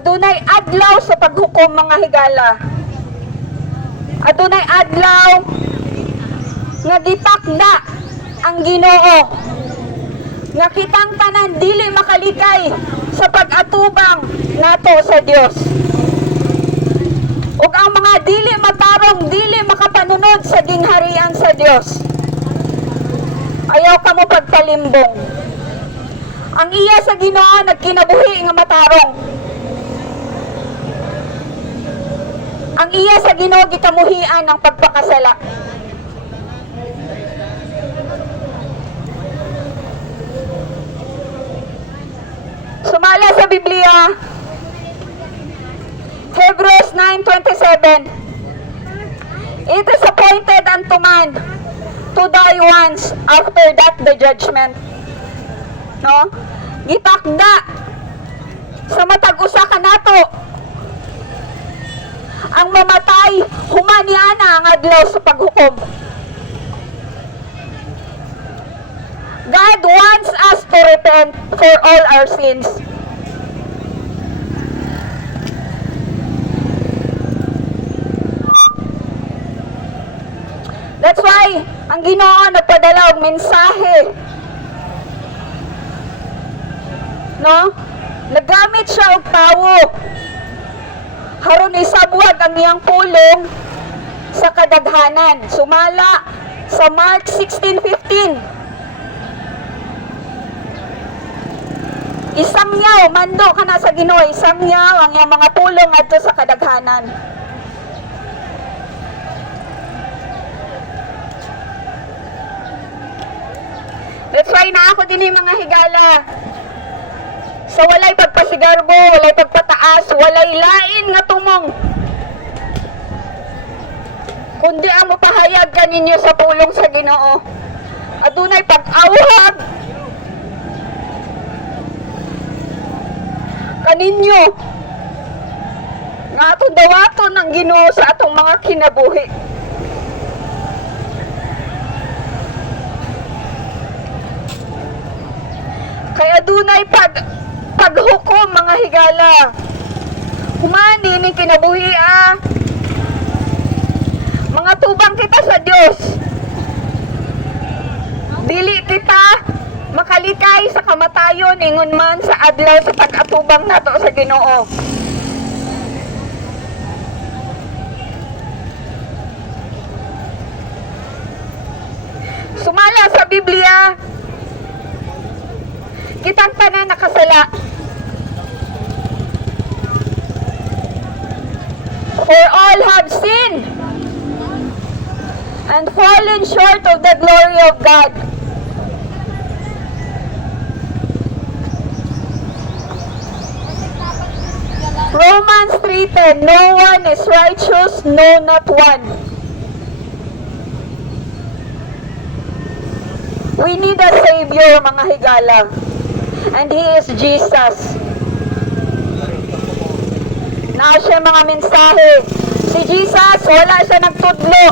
Adunay adlaw sa paghukom mga higala. Adunay adlaw nga gitakda ang Ginoo nga kitang tanan dili makalikay sa pag-atubang nato sa Dios. Ug ang mga dili matarong, dili makapanunod sa gingharian sa Dios, ayaw ka mo pagpalimbong. Ang iya sa Ginoo nagkinabuhi nga matarong. Ang iya sa Ginoo gikamuhian ang pagpakasala. Sumala sa Biblia, Hebrews 9:27. It is appointed unto man to die once, after that the judgment. No? Gitakda sa matag usa ka nato ang mamatay, humaniana ang adlaw sa paghukom. God wants us to repent for all our sins. That's why ang Ginoo nagpadala og mensahe. No? Nagamit siya og tawo. Haron isabwag ang iyang pulong sa kadaghanan. Sumala sa Mark 16:15. Isangyaw, mando ka na sa Ginoo, isangyaw ang iyang mga pulong adto sa kadaghanan. That's why na ako din mga higala. So walay pagpasigarbo, walay pagpataas, walay lain nga tumong. Kundi ang mapahayag kaninyo sa pulong sa Ginoo. Adunay pag-awhag kaninyo nga atong dawaton ng Ginoo sa atong mga kinabuhi. Kaya dunay paghukom mga higala. Humani ning kinabuhi mga tubang kita sa Dios. Dili kita makalikay sa kamatayon ingon man sa adlaw sa pag-atubang nato sa Ginoo. Sumala sa Biblia, kitang tanan nakasala. For all have sinned and fallen short of the glory of God. Romans 3:10, no one is righteous, no, not one. We need a Savior, mga higala. And He is Jesus. Na siya mga mensahe. Si Jesus, wala siya nagtudlo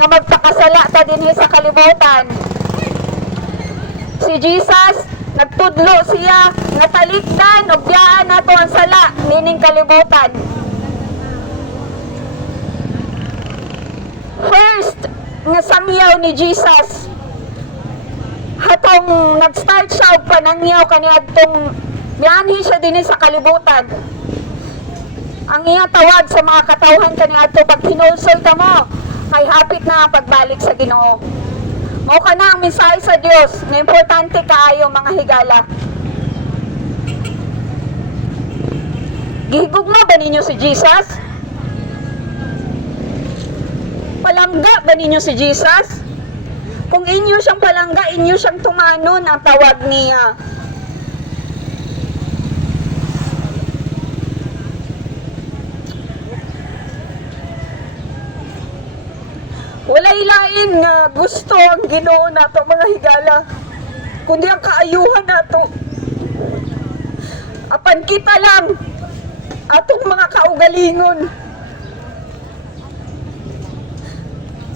na magpakasala ta dinhi sa kalibutan. Si Jesus, nagtudlo siya nga talikdan og biyaan nato ang sala nining kalibutan. First nga samyaw ni Jesus, hatong nag-start siya og panangyaw kaniadtong biyanhi siya dinhi sa kalibutan. Ang iya tawag sa mga katawhan kaniadto pag hinulsol ka mo, kay hapit na ang pagbalik sa Ginoo. Mao ka na ang mensahe sa Dios na importante kaayo mga higala. Gihigugma ba ninyo si Jesus? Palangga ba ninyo si Jesus? Kung inyo siyang palangga, inyo siyang tumanon ang tawag niya. Walay lain nga gusto ang Ginoo nato mga higala, kundi ang kaayuhan nato. Apan kita lang atong mga kaugalingon.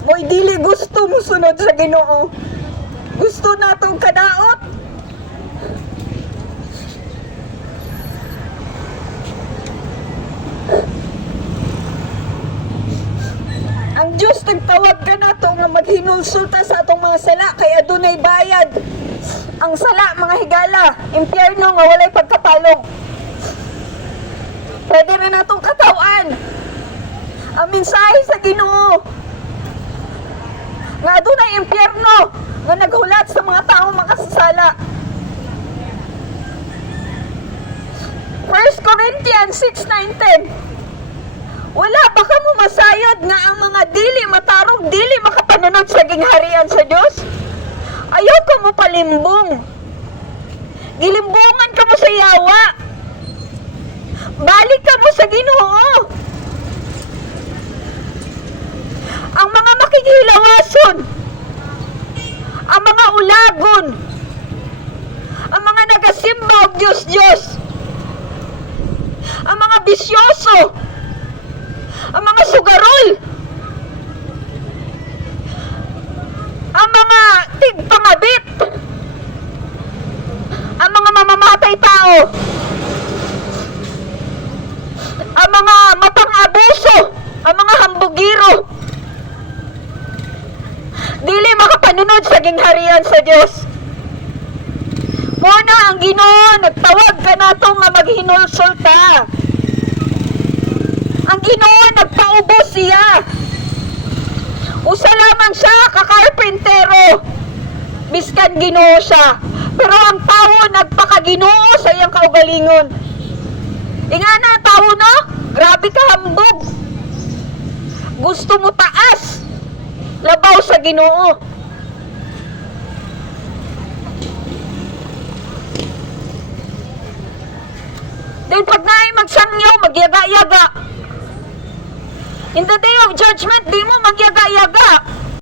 Mo'y dili gusto mo sunod sa Ginoo. Gusto natong kadaot. nagtawag ka na to nga maghinulsulta sa atong mga sala kay adunay bayad. Ang sala mga higala, impyerno nga walay pagkapalong. Pwede na natong katawan. Ang mensahe sa Ginoo nga adunay impyerno nga naghulat sa mga taong makasasala. 1 Corinthians 6:9-10. Wala ba ka mo masayod nga ang mga dili matarong dili makapanunod sa gingharian sa Dios? Ayaw ka mo palimbong. Gilimbungan ka mo sa yawa. Balik ka mo sa Ginoo. Ang mga makikilawason, ang mga ulagon, ang mga nagasimba og Diyos, ang mga bisyoso, ang mga sugarol, ang mga tigpangabit, ang mga mamamatay tao, ang mga mapang-abuso, ang mga hambugiro, dili makapanunod sa gingharian sa Dios. Muna ang Ginoo nagtawag ka nato nga maghinulsulta. Ang Ginoo nagpaubos siya. Usa lamang siya kakarpentero. Biskan Ginoo siya. Pero ang tao nagpakaginoo sa iyang kaugalingon. Ingana tao no? Grabe ka hambog. Gusto mo taas. Labaw sa Ginoo. Then pag naay magsangyo, magyaga-yaga. In the day of judgment, di mo magyaga-yaga.